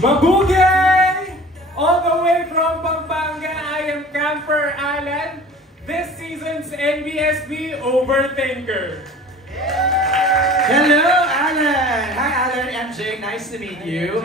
Mabugay! All the way from Pampanga, I am Camper Alan, this season's NBSB Overthinker. Hello, Alan! Hi, Alan, MJ. Nice to meet you.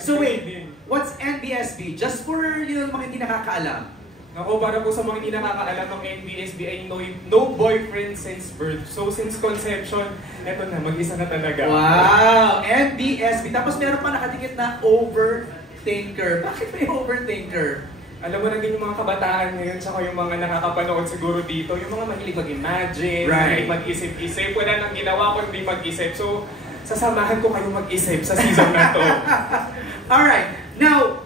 So wait, what's NBSB? Just for mga hindi nakakaalam. Ako, para po sa mga hindi nakakaalam, ang NBSB ay no boyfriend since birth. So since conception, eto na, mag-isa na talaga. Wow! NBSB. Tapos meron pa nakadikit na Overthinker. Bakit may Overthinker? Alam mo na din yung mga kabataan ngayon, tsaka yung mga nakakapanood siguro dito, yung mga mahilig mag-imagine, mahilig mag-isip-isip, wala nang ginawa kundi mag-isip. So, sasamahan ko kayo mag-isip sa season na to. Alright, now,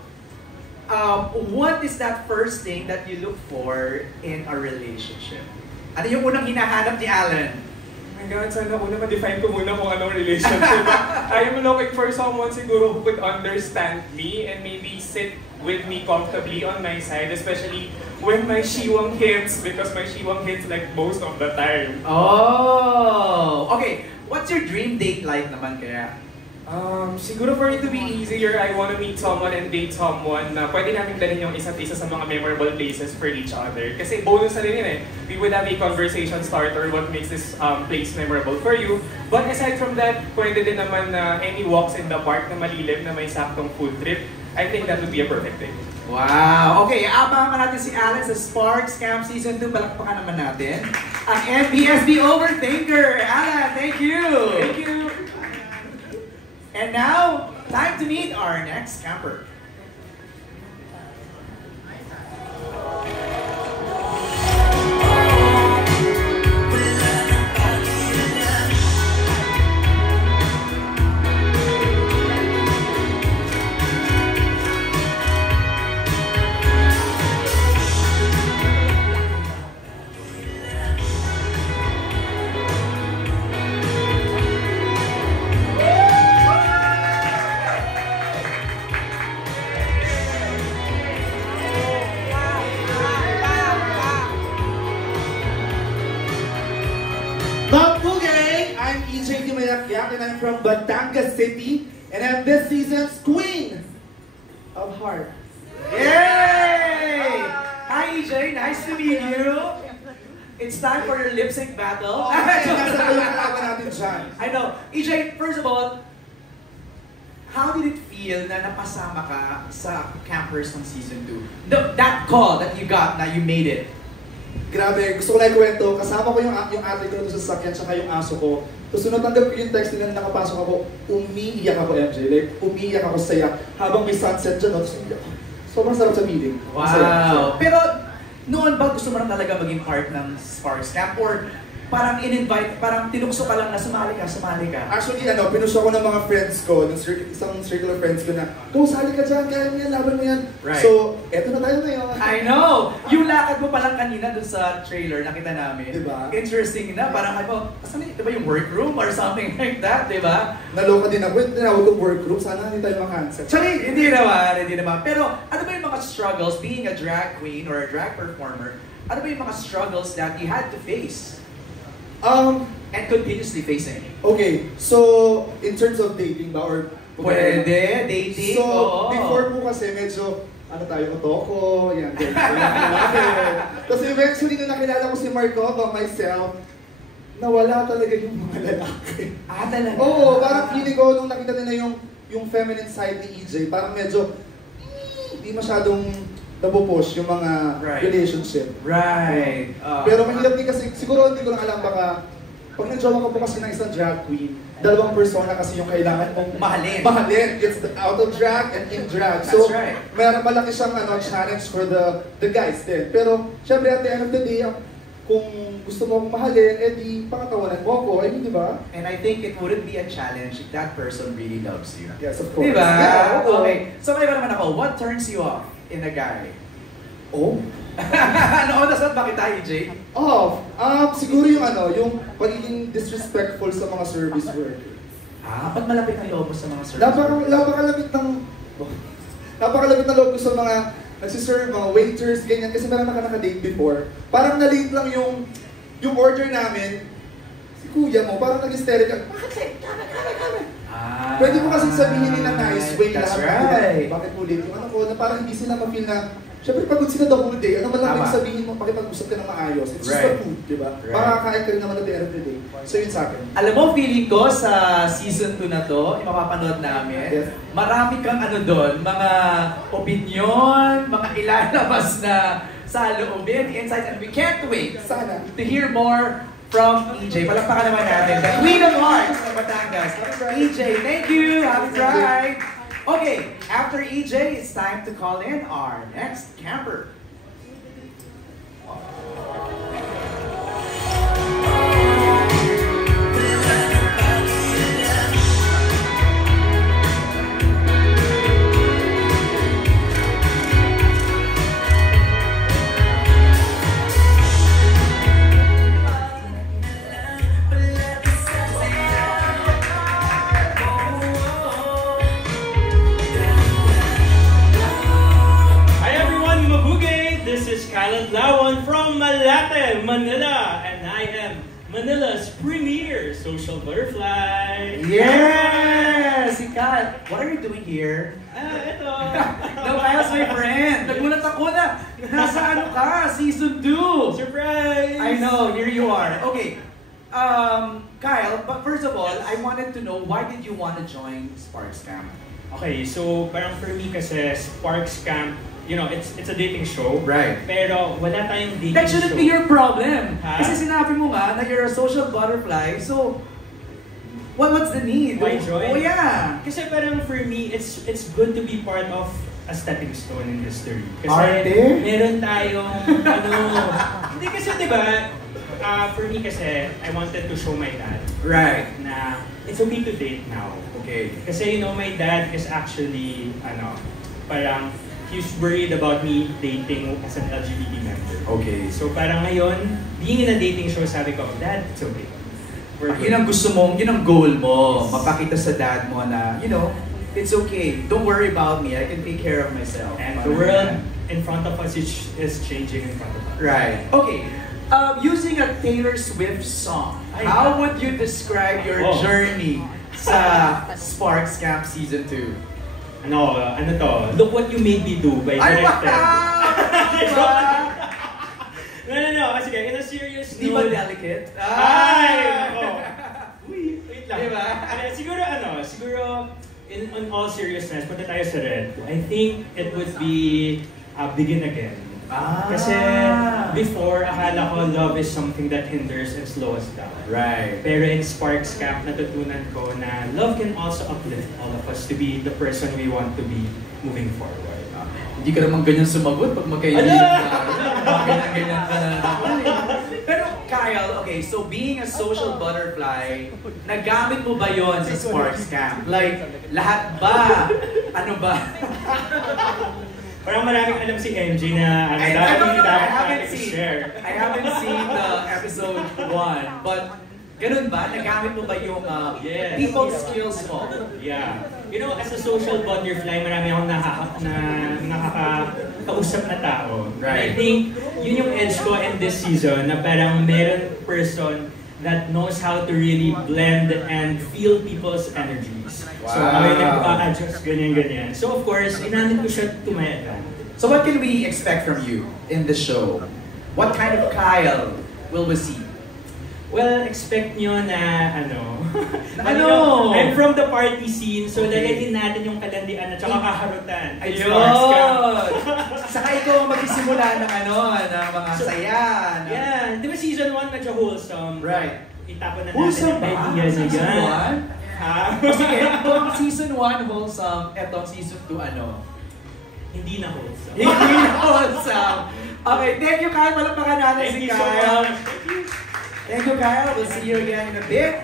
what is that first thing that you look for in a relationship? Ano yung unang hinahanap ni Alan? Oh my God, sana una ma-define ko muna kung anong relationship. I am looking for someone siguro who could understand me and maybe sit with me comfortably on my side, especially when my shiwang hits, because my shiwang hits like most of the time. Oh! Okay, what's your dream date like naman kaya? Siguro for it to be easier, I want to meet someone and date someone na pwede namin dalhin yung isa't isa sa mga memorable places for each other. Kasi bonus na din yun eh. We would have a conversation starter, what makes this place memorable for you. But aside from that, pwede din naman na any walks in the park na malilim na may saktong food trip. I think that would be a perfect thing. Wow! Okay, abangan natin si Alan sa Sparks Camp Season 2. Palakpakan naman natin ang NBSB Overthinker. Alan, thank you! Thank you! And now, time to meet our next camper. And I'm from Batangas City, and I'm this season's Queen of Hearts. Yay! Hi EJ, nice to meet you. It's time for your lip sync battle. I know. EJ, first of all, how did it feel na napasama ka sa campers ng season 2? That call that you got, na you made it. Grabe, gusto ko lang ikwento. Kasama ko yung ate ko doon sa sakyan, tsaka yung aso ko. Tapos natanggap ko yung text nila na nakapasok ako, umiiyak ako, MJ. Like, umiiyak ako saya habang may sunset dyan. Tapos umiiyak ako. Sobrang sarap sa meeting. Wow! Masaya. Pero, noon ba gusto mo lang talaga maging part ng Sparks Camp? Or parang in-invite, parang tinukso ka lang na sumali ka? Actually, pinusyo ko ng mga friends ko, isang circle of friends ko na, go, sali ka dyan, kaya mo yan, laban mo yan. Right. So, eto na tayo ngayon. I know! Yung lakad mo palang kanina dun sa trailer, nakita namin. Diba? Interesting na, parang asan diba yung workroom or something like that, diba? Naloka din ako, tinawag kong workroom, sana hindi tayo makancel. Hindi naman. Pero ano ba yung mga struggles, being a drag queen or a drag performer, ano ba yung mga struggles that you had to face? And continuously facing. Okay, so in terms of dating ba or pwede, dating. So before po kasi medyo otoko, yan. Tapos eventually nung nakilala ko si Marco about myself, nawala talaga yung mga lalaki. Talaga? Oo, parang feeling ko nung nakita nila yung feminine side ni EJ, parang medyo hindi masyadong nabupush yung mga relationship. Right. Pero mahirap din kasi, siguro hindi ko lang alam baka, pag nag-jowa ka po kasi ng isang drag queen, dalawang persona kasi yung kailangan mong mahalin. It's out of drag and in drag. So, mayroon malaki siyang challenge for the guys din. Pero, syempre at the end of the day, kung gusto mo akong mahalin, edi pakatawanan mo ako, di ba? And I think it wouldn't be a challenge if that person really loves you. Yes, of course. Di ba? Yeah, okay. So, may ba naman ako, what turns you off in a guy? Oh? On the spot, bakit tayo, EJ? Siguro yung pagiging disrespectful sa mga service worker. Ba't malapit ang loob mo sa mga service Napakalapit ng loob ko sa mga nagsiserve, mga waiters, ganyan. Kasi meron naka-date before. Parang na-late lang yung order namin. Si kuya mo, parang nag-hysterical. Bakit? Kame. Pwede mo kasing sabihin in a nice way That's lahat. right. Bakit ulit? Yung ano ko, na parang hindi sila ma-feel na, syempre pagod sila the whole day, ano man lang Tama. yung sabihin mo, pakipag-usap ka ng maayos. It's just Right. the food, di ba? Right. Makakain ka rin naman at the end of the day. So yun sa akin. Alam mo, feeling ko sa season 2 na to, yung mapapanood namin, Yes. marami kang ano doon, mga opinion, mga ilalabas na saloobin, insights, and we can't wait Sana. to hear more from EJ. Palakpakan naman natin. The Queen of Hearts ng Batangas. EJ, thank you. Happy ride. Okay, after EJ, it's time to call in our next camper. Lawan from Malate, Manila, and I am Manila's premier social butterfly. Yes! Kat, what are you doing here? Ito. No, Kyle's my friend. Nagulat ako na nasa ano ka, season 2. Surprise! I know, here you are. Okay, Kyle, but first of all, I wanted to know, why did you want to join Sparks Camp? Okay, so parang for me kasi Sparks Camp, you know, it's a dating show. Right. Pero wala tayong dating That shouldn't show. be your problem. Ha? Kasi sinabi mo nga na you're a social butterfly, so what's the need? Why join? Oh yeah. Kasi parang for me, it's good to be part of a stepping stone in history. Kasi Arte? meron tayong, hindi kasi diba, for me kasi, I wanted to show my dad Right. na it's okay to date now. Okay. Kasi you know, my dad is actually, parang, he's worried about me dating as an LGBT member. Okay. So parang ngayon, being in a dating show, sabi ko, Dad, it's okay. We're good. Yun ang gusto mong, yun ang goal mo, mapakita sa dad mo na, you know, it's okay. Don't worry about me. I can take care of myself. And the world in front of us is changing in front of us. Right. Okay. Using a Taylor Swift song, how would you describe your journey sa Sparks Camp Season 2? Ano to? Look What You Made Me Do by Ay, Directed. wow! No. Kasi in a serious Di ba note. delicate? Ay! Nako. Uy, wait lang. Diba? Siguro, on all seriousness, punta tayo sa Red. I think it would be Begin Again. Kasi before, akala ko love is something that hinders and slows us down. Right. Pero in Sparks Camp, natutunan ko na love can also uplift all of us to be the person we want to be moving forward. Hindi ka naman ganyan sumagot pag magkaibigan ganyan ka na naman. Pero Kyle, okay, so being a social butterfly, nagamit mo ba yon sa Sparks Camp? Like, lahat ba? Ano ba? Parang maraming alam si MJ na I dapat haven't natin seen. i-share. I haven't seen the episode 1, but ganun ba? Nagamit mo ba yung Yes. people skills mo? Yeah. You know, as a social butterfly, marami akong nakakausap na tao. Right. I think yun yung edge ko in this season na parang meron person that knows how to really blend and feel people's energies. Wow. So, kami nag-adjust ganyan-ganyan. So, of course, inanit ko siya to my advantage. So what can we expect from you in the show? What kind of Kyle will we see? Well, expect nyo na Ano? I'm from the party scene, so Okay. lalagyan natin yung kalandian at saka kaharutan. It's Ayun! Sparks Camp. Saka ikaw ang magsisimula ng ng mga saya. Yeah, di ba season 1 medyo wholesome? Right. Itapon na natin Wholesome ang ba? idea na Season yan. 1? Ha? Sige, itong season 1 wholesome, etong season 2 Hindi na wholesome. Hindi wholesome. Okay, thank you Kyle. Palakpakan natin Thank si you so Kyle. much. Thank you Kyle. We'll see you again in a bit.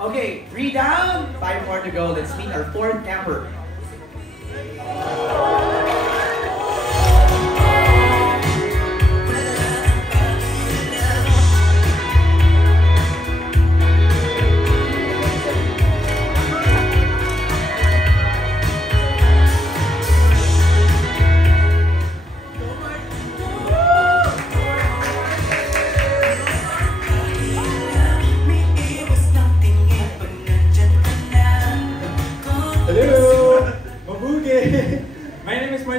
Okay, 3 down, 5 more to go. Let's meet our 4th camper.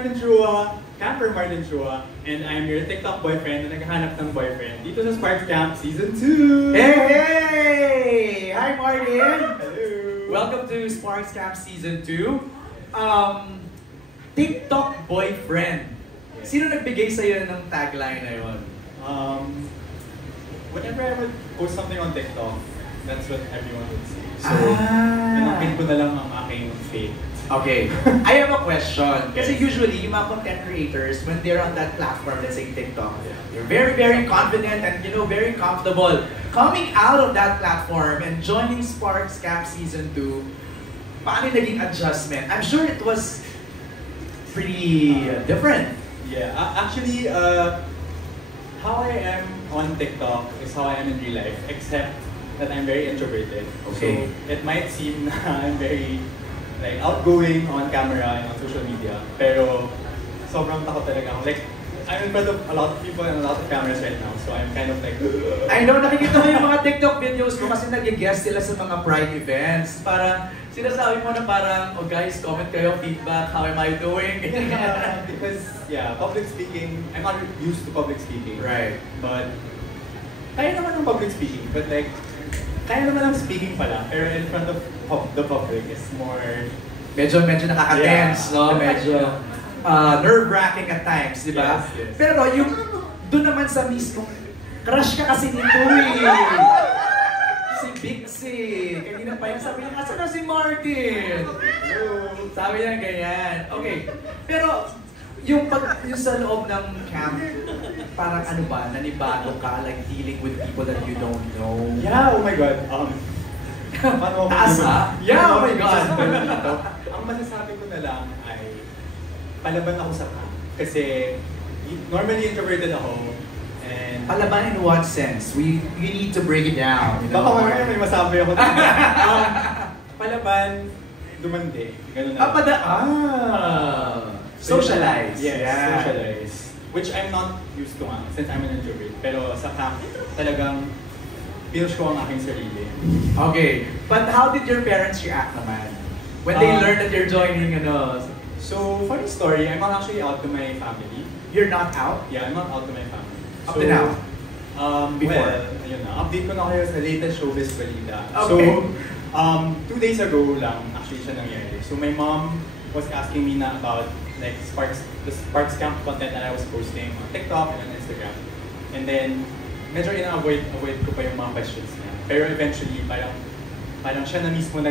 Martin Chua, Camper Martin Chua, and I'm your TikTok boyfriend na naghahanap ng boyfriend dito sa Sparks Camp Season 2! Hey! Hi Martin! Hello! Welcome to Sparks Camp Season 2. TikTok boyfriend. Sino nagbigay sa'yo ng tagline na yun? Whenever I would post something on TikTok, that's what everyone would see. So, pinapin ko na lang ang aking fate. Okay, I have a question. Kasi usually, yung mga content creators, when they're on that platform, let's say TikTok, they're very, very confident and, you know, very comfortable. Coming out of that platform and joining Sparks Camp Season 2, paano naging adjustment? I'm sure it was pretty different. Yeah, actually, how I am on TikTok is how I am in real life, except that I'm very introverted. Okay. So, it might seem na I'm very outgoing on camera and on social media, pero sobrang takot talaga ako. Like, I'm in front of a lot of people and a lot of cameras right now, so I'm kind of like... I know, nakikita ko yung mga TikTok videos ko kasi nag-guest sila sa mga Pride events. Parang sinasabi mo na parang, oh guys, comment kayo, feedback, how am I doing? Because, yeah, public speaking, I'm not used to public speaking. Right. But, kaya naman ng public speaking, but like, kaya naman ng speaking pala, pero in front of the public is more... Medyo nakaka-tense, no? Medyo nerve-wracking at times, di ba? Yes, yes. Pero yung, doon naman sa mismo, crush ka kasi nito eh. Si Bixie. Kanina pa yung sabi niya, asa na si Martin? Sabi niya ganyan. Okay. Pero, yung sa loob ng camp, parang ano ba, nanibago ka, like dealing with people that you don't know? Yeah, oh my God. Taas ha? Yeah, oh my God. Ang masasabi ko na lang ay palaban ako sa camp. Kasi normally introverted ako. And Palaban in what sense? We need to break it down. You know? baka may masabi ako. Palaban, dumandi. Ganun na. Socialize. Yes, yeah. socialize. Which I'm not used to since I'm an introvert. Pero sa camp, talagang pinush ko ang aking sarili. Okay. But how did your parents react naman? When they learned that you're joining, So, funny story, I'm not actually out to my family. You're not out? Yeah, I'm not out to my family. Up to now? Before? Well, ayun na. Update ko na kayo sa latest showbiz balita. Okay. So, 2 days ago lang actually siya nangyari. So, my mom was asking me na about like the Sparks Camp content that I was posting on TikTok and on Instagram. And then, medyo ina-avoid ko pa yung mga questions niya. Pero eventually, parang siya na mismo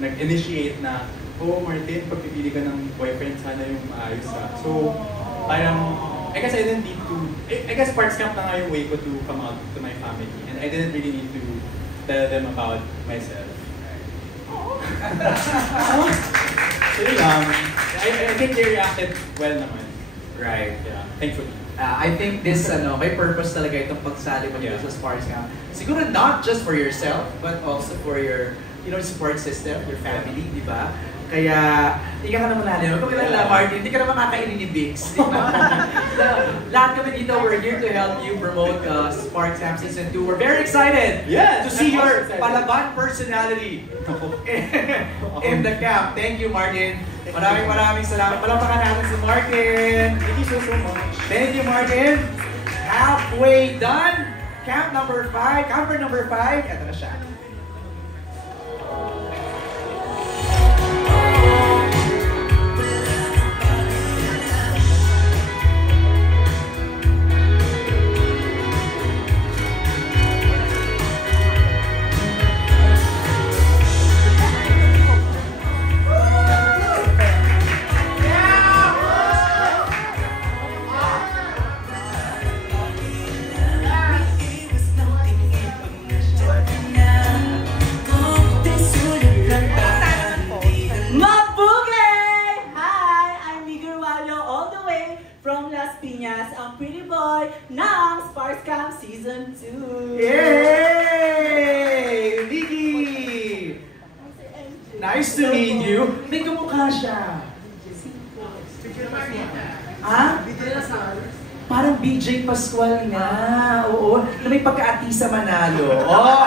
nag-initiate na, oh Martin, pagpipili ka ng boyfriend, sana yung maayos ha. So, parang, I guess I didn't need to, I guess Sparks Camp na nga yung way ko to come out to my family. And I didn't really need to tell them about myself. So I think they reacted well naman. Right. Yeah, thankfully. I think this, may purpose talaga itong pagsali mo dito sa Sparks Camp. Siguro not just for yourself, but also for your, support system, your family, di ba? Kaya, hindi ka naman lalo. Kung kilala, Martin, hindi ka naman kakainin ni Bix. Di ba? Lahat kami dito, we're here to help you promote Sparks Camp Season 2. We're very excited to see your palaban personality in the camp. Thank you, Martin. Maraming salamat. Palapakan natin si Martin. Thank you so much. Thank you, Martin. Halfway done. Camper number 5. Ito na siya. ang pretty boy ng Sparks Camp Season 2! Yay! Vicky! Nice to meet you. May kamukha siya. Ha? Parang BJ Pascual nga. Oo. Na may pagkaati sa Manalo. Oh!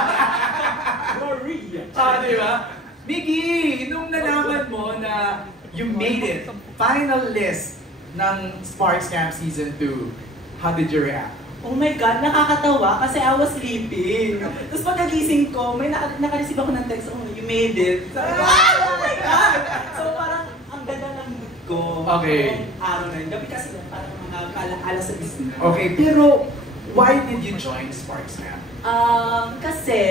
Gloria! Di ba? Vicky, nung nalaman mo na you made it. Final list ng Sparks Camp Season 2. How did you react? Oh my God, nakakatawa kasi I was sleeping. Tapos pagkagising ko, may naka-receive ako ng text, oh, you made it. Oh my God! So parang ang ganda ng mood ko. Okay. Araw na yun. Gabi kasi parang mga alas sa business. Okay, pero why did you join Sparks Camp? Kasi,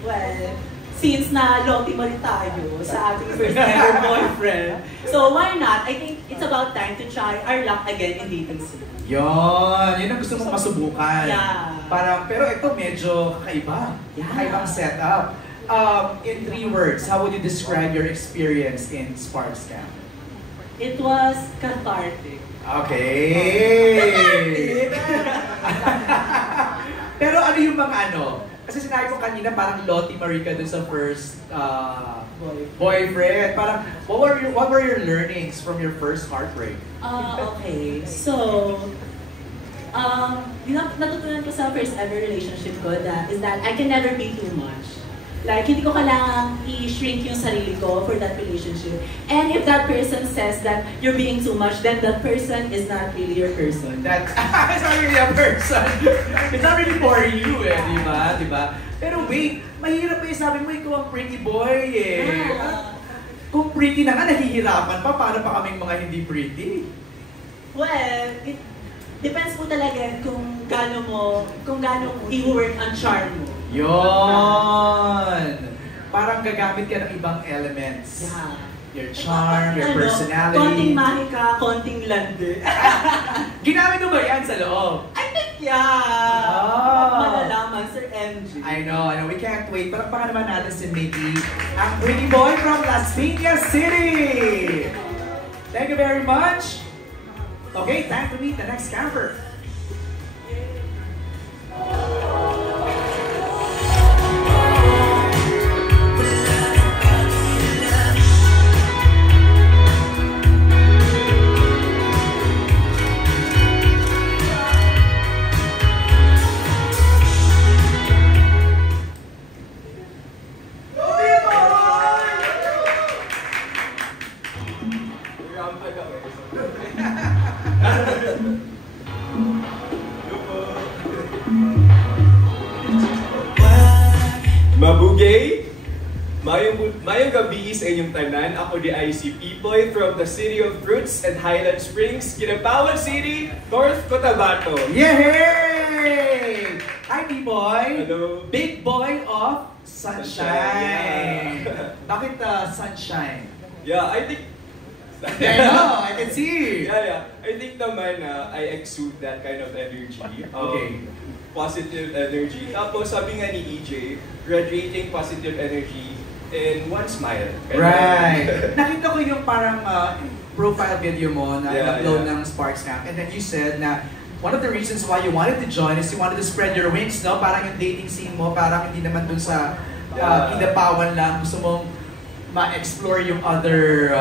well, since na lottery tayo sa ating first ever boyfriend, so why not? I think it's about time to try our luck again in dating scene. Yun ang gusto mong masubukan. Yeah. Pero ito medyo kakaiba. Yeah. Kakaibang setup. In 3 words, how would you describe your experience in Sparks Camp? It was cathartic. Okay! Pero ano yung mga ano? Kasi sinabi ko kanina parang Lottie Marie ka dun sa first boyfriend. Parang, what were your learnings from your first heartbreak? Okay. So, natutunan ko sa first ever relationship ko is that I can never be too much. Like, hindi ko kailangang i-shrink yung sarili ko for that relationship. And if that person says that you're being too much, then that person is not really your person. It's not really a person. It's not really for you di ba? Diba? Pero wait, mahirap yung sabi mo, ikaw ang pretty boy Kung pretty na nga, nahihirapan pa, paano pa kaming mga hindi pretty? Well, it depends po talaga kung gaano i-work ang charm mo. Yon! Parang gagamit ka ng ibang elements. Yeah. Your charm, your personality. Konting mahika, konting lande. Ginamit mo ba yan sa loob? I think malalaman, Sir MG. I know. We can't wait. Parang baka naman natin si Mickey, ang pretty boy from Las Piñas City! Thank you very much! Okay, time to meet the next camper. Mabugay! Mayong gabi sa inyong tanan. Ako di IC P-Boy from the City of Fruits and Highland Springs, Kinabawan City, North Cotabato. Yay! Hi, P-Boy! Hello! Big boy of sunshine! Bakit sunshine? Yeah, I think... I can see! Yeah. I think naman I exude that kind of energy. Okay. Positive energy. Tapos sabi nga ni EJ, radiating positive energy in one smile. Right. Nakita ko yung parang profile video mo na upload ng Sparks Camp, and then you said na one of the reasons why you wanted to join is you wanted to spread your wings, no? Parang yung dating scene mo, parang hindi naman dun sa Kidapawan lang. Gusto mong ma-explore yung other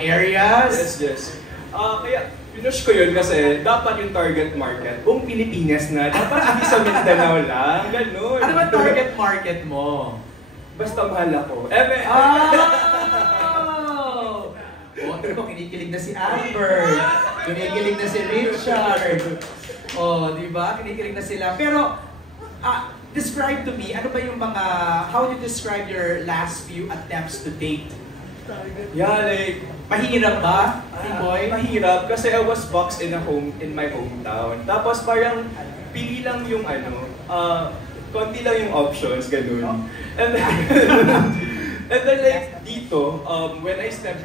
areas. Yes. Kaya pinush ko yun kasi dapat yung target market buong Pilipinas na, dapat hindi sa Mindanao lang, ganun. Ano ba target market mo? Basta mahal ako. Ito, kinikilig na si Amber. Kinikilig na si Richard. Di ba? Kinikilig na sila. Pero, describe to me, ano ba yung mga, how would you describe your last few attempts to date? Yeah, like, mahirap ba, P-Boy? Mahirap kasi I was boxed in my hometown. Tapos parang pili lang yung konti lang yung options, ganun. And then like dito, when I stepped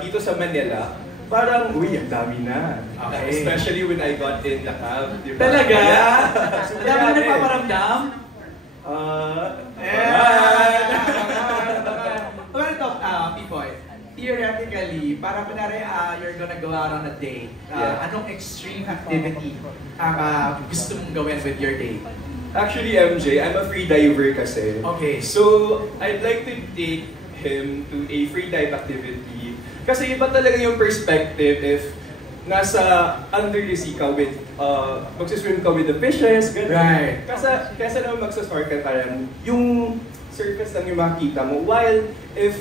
dito sa Manila, parang, uy, ang dami na. Okay. Especially when I got in the cab, di ba? Talaga? Super Dami na dami. nagpaparamdam? Well, ito, P-Boy, theoretically, para kunwari you're gonna go out on a date, anong extreme activity ang gusto mong gawin with your date? Actually, MJ, I'm a free diver kasi. Okay. So, I'd like to take him to a free dive activity. Kasi iba talaga yung perspective if nasa under the sea ka with, magsiswim ka with the fishes, gano'n. Right. Kasi naman magsasnorkel ka lang, yung surface lang yung makikita mo. While if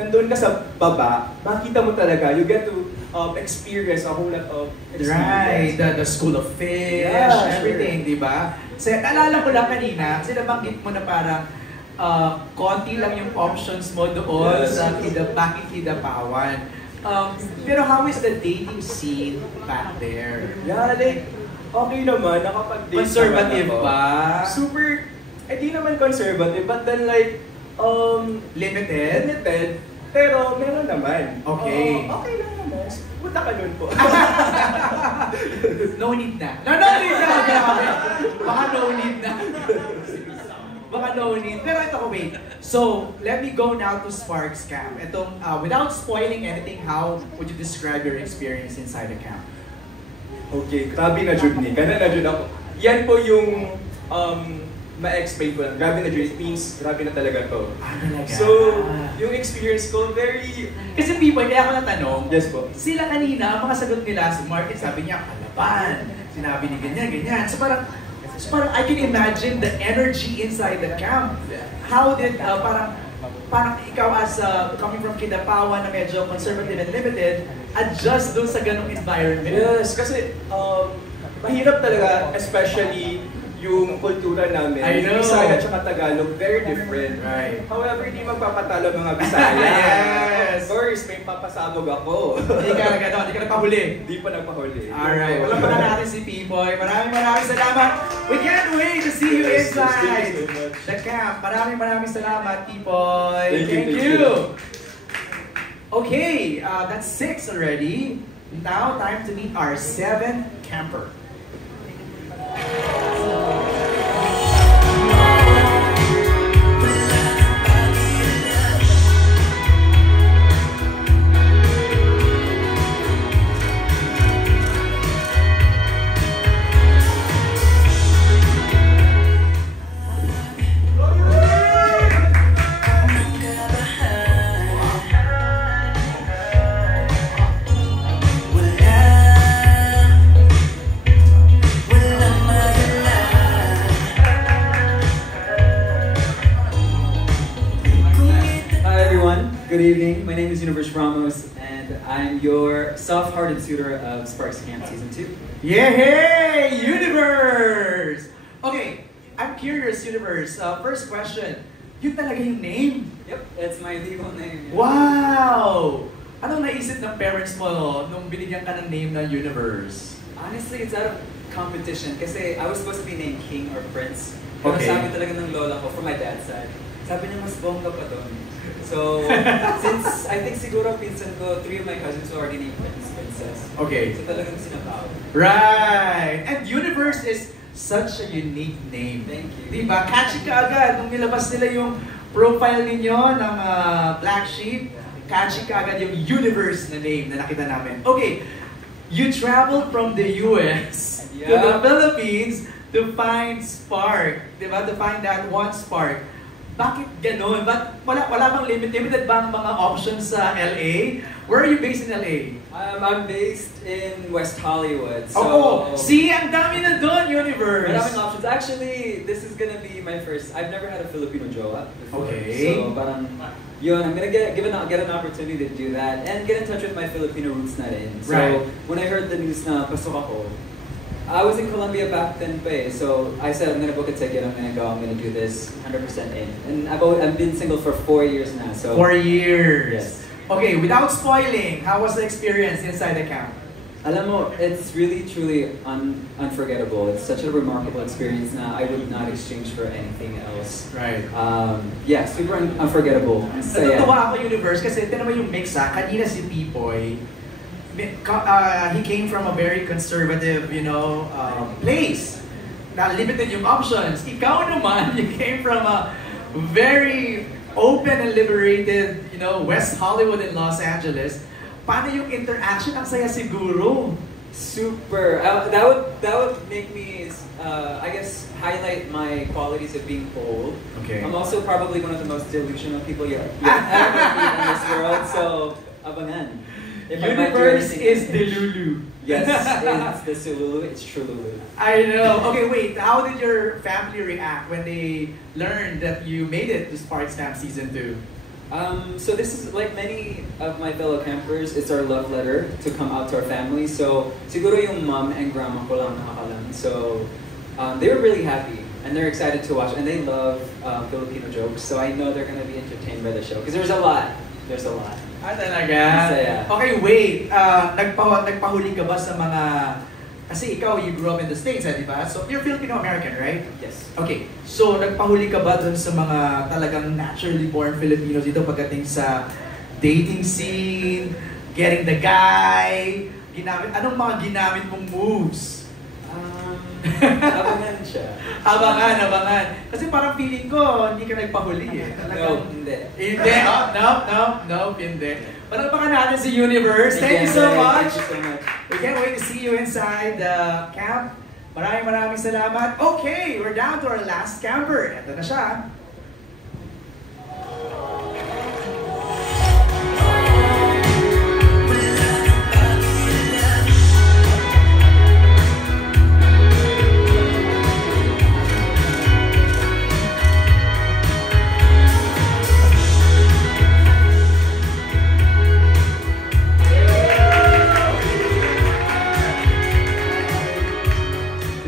nandun ka sa baba, makita mo talaga, you get to experience a whole lot of Right, experience. the school of fish, Yeah, everything, di ba? Kasi naalala ko lang kanina, kasi nabanggit mo na parang konti lang yung options mo doon Yes. sa Kidapawan. Pero how is the dating scene back there? Yeah, like, okay naman, nakapag-date Conservative naman ako. ba? Super, di naman conservative, but then like, Limited? pero meron naman. Okay. Okay lang naman. Punta ka nun po. No need na. No need na! Grabe. Baka no need na. Baka no need. Pero ito ko, wait. So, let me go now to Sparks Camp. Itong, without spoiling anything, how would you describe your experience inside the camp? Okay, grabe na jud ni. Kana na jud ako. Yan po yung ma-explain ko lang. Grabe na jud means grabe na talaga to. Talaga? So, yung experience ko very Kasi people, kaya ako natanong, yes po. sila kanina, ang mga sagot nila sa market, sabi niya, kalaban. Sinabi ni ganyan, ganyan. So parang I can imagine the energy inside the camp. How did, parang ikaw as coming from Kidapawan na medyo conservative and limited, adjust dun sa ganong environment? Yes, kasi mahirap talaga, especially yung kultura namin. I know. Bisaya at Tagalog, very different. Right. However, hindi magpapatalo mga Bisaya. Yes. Of course, may papasabog ako. Hindi ka nagpahuli. Hindi pa nagpahuli. Alright, walang pala natin si Pipoy. Maraming salamat. We can't wait to see you Yes, inside thank you so much. the camp. Maraming salamat, Pipoy. Thank you. Okay, that's 6 already. Now, time to meet our 7th camper. Good evening, my name is Universe Ramos, and I'm your soft-hearted suitor of Sparks Camp Season 2. Yay! Universe! Okay, I'm curious, Universe. First question, yun talaga yung name? Yep, that's my legal name. Wow! Anong naisip ng parents mo nung binigyan ka ng name na Universe? Honestly, it's out of competition kasi I was supposed to be named King or Prince. Pero Okay. sabi talaga ng lola ko, from my dad's side, sabi niya mas bongga pa doon. So, since I think siguro pinsan ko, 3 of my cousins were already named Prince, Princess. Okay. So talagang sinatawag. Right! And Universe is such a unique name. Thank you. Diba? Catchy ka agad. Nung nilabas nila yung profile ninyo ng Black Sheep, catchy ka agad yung Universe na name na nakita namin. Okay, you traveled from the US to the Philippines to find Spark. Diba? To find that one Spark. Bakit ganun? Wala bang limited bang mga options sa LA? Where are you based in LA? I'm based in West Hollywood. So, see, ang dami na doon, Universe. maraming options. Actually, this is gonna be my first. I've never had a Filipino jowa before. Okay. So, parang, yun, I'm gonna get an opportunity to do that and get in touch with my Filipino roots na rin. So, Right. when I heard the news na pasok ako, I was in Colombia back then pa eh. So, I said, I'm gonna book a ticket, I'm gonna go, I'm gonna do this 100% in. And I've been single for 4 years now, so. 4 years. Yes. Okay, without spoiling, how was the experience inside the camp? Alam mo, it's really truly unforgettable. It's such a remarkable experience na I would not exchange for anything else. Right. Yeah, super unforgettable. So, yeah. Natutuwa ako, Universe, kasi tinan mo yung mix kanina si Pipoy, he came from a very conservative, place. Na limited yung options. Ikaw naman, you came from a very open and liberated, West Hollywood and Los Angeles. Paano yung interaction? Ang saya siguro. Super. That would make me, I guess, highlight my qualities of being bold. Okay. I'm also probably one of the most delusional people you'll ever meet in this world. So, abangan. If I might do Universe anything is in the English. Lulu. Yes, it's the Sululu. It's Trululu. I know. Okay, wait. How did your family react when they learned that you made it to Sparks Camp Season 2? So this is like many of my fellow campers, it's our love letter to come out to our family. So siguro yung mom and grandma ko lang nakakalam. So they were really happy and they're excited to watch and they love Filipino jokes. So I know they're gonna be entertained by the show because there's a lot. There's a lot. Ah, talaga? Masaya. Okay, wait. Nagpahuli ka ba sa mga... Kasi ikaw, you grew up in the States, di ba? So, you're Filipino-American, right? Yes. Okay. So, nagpahuli ka ba dun sa mga talagang naturally born Filipinos dito pagdating sa dating scene, getting the guy, anong mga ginamit mong moves? Abangan siya. Abangan. Kasi parang feeling ko, hindi ka nagpahuli eh. No, hindi. Hindi? No, hindi. Palakpakan natin si Universe. Thank you so much. Thank you so much. We can't wait to see you inside the camp. Maraming salamat. Okay, we're down to our last camper. Ito na siya.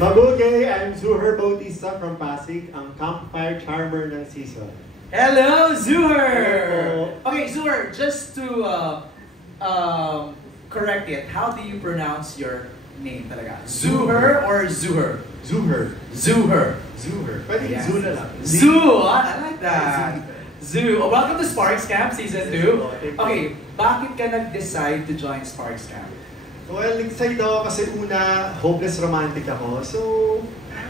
Mabuhay, I'm Zuher Bautista from Pasig, ang campfire charmer ng season. Hello, Zuher! Hello. Okay, Zuher, just to correct it, how do you pronounce your name talaga? Zuher or Zuher? Zuher. Zuher. Zuher. Pwede Yes. Zu na lang. Zoo! I like that. Zoo. Oh, welcome to Sparks Camp Season 2. Okay, bakit ka nag-decide to join Sparks Camp? Well, excited ako kasi una, hopeless romantic ako. So,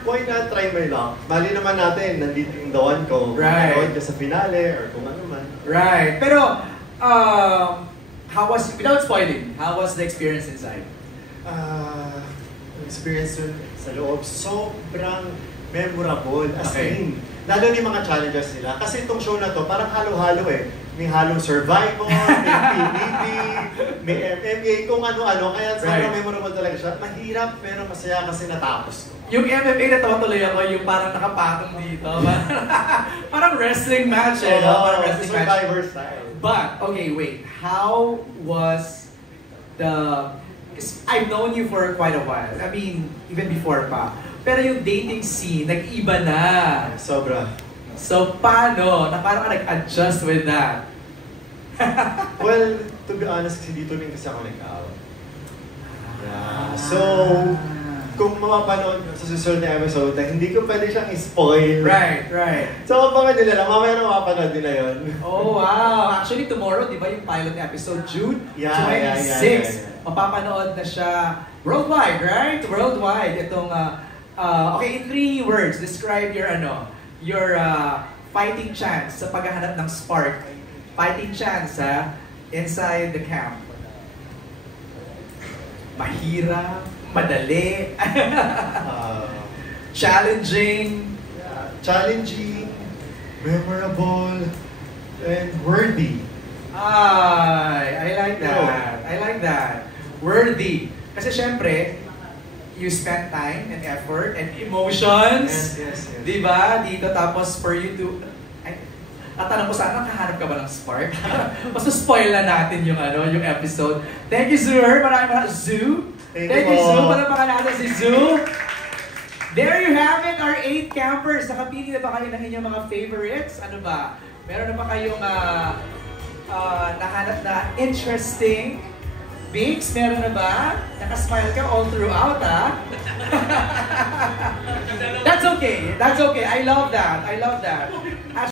why not try my luck? Mali naman natin, nandito yung dawan ko. Right. Manood ka sa finale or kung ano man. Right. Pero, how was, without spoiling, how was the experience inside? Experience dun sa loob, sobrang memorable. As Okay. in, lalo yung mga challenges nila. Kasi itong show na to, parang halo-halo eh. May halong survival, may PvP, may MMA, kung ano-ano. Kaya sobrang memorable talaga siya. Mahirap pero masaya kasi natapos ko. Yung MMA natawa tuloy ako, yung parang nakapatong dito. Parang wrestling match eh. No? Parang wrestling match. Survivor style. But, okay, wait. How was the... I've known you for quite a while. I mean, even before pa. Pero yung dating scene, nag-iba na. Sobra. So, paano? Paano ka nag-adjust with that? Well, to be honest, kasi dito rin kasi ako nag-out. Yeah. So, kung mapapanood sa susunod na episode, hindi ko pwede siyang i-spoil. Right. So, abangan nila lang. Mamaya na mapapanood nila yun. Oh, wow. Actually, tomorrow, di ba yung pilot episode, June 26. Yeah. Mapapanood na siya worldwide, right? Worldwide. Itong, okay, in 3 words, describe your, your fighting chance sa paghahanap ng spark. Fighting chance, inside the camp. Mahirap, madali, challenging. Yeah. Challenging, memorable, and worthy. I like that. I like that. Worthy. Kasi syempre, you spend time and effort and emotions. Yes. Diba? Dito tapos for you to... Tatanong ko sana, nakahanap ka ba ng spark? Basta spoil na natin yung yung episode. Thank you, Zuher. Maraming Zoo. Thank you, Zoo. Palapakan natin si Zoo. There you have it, our 8 campers. Nakapili na ba kayo ng inyong mga favorites? Ano ba? Meron na ba kayong nahanap na interesting? Biggs, meron na ba? Nakasmile ka all throughout, That's okay. I love that.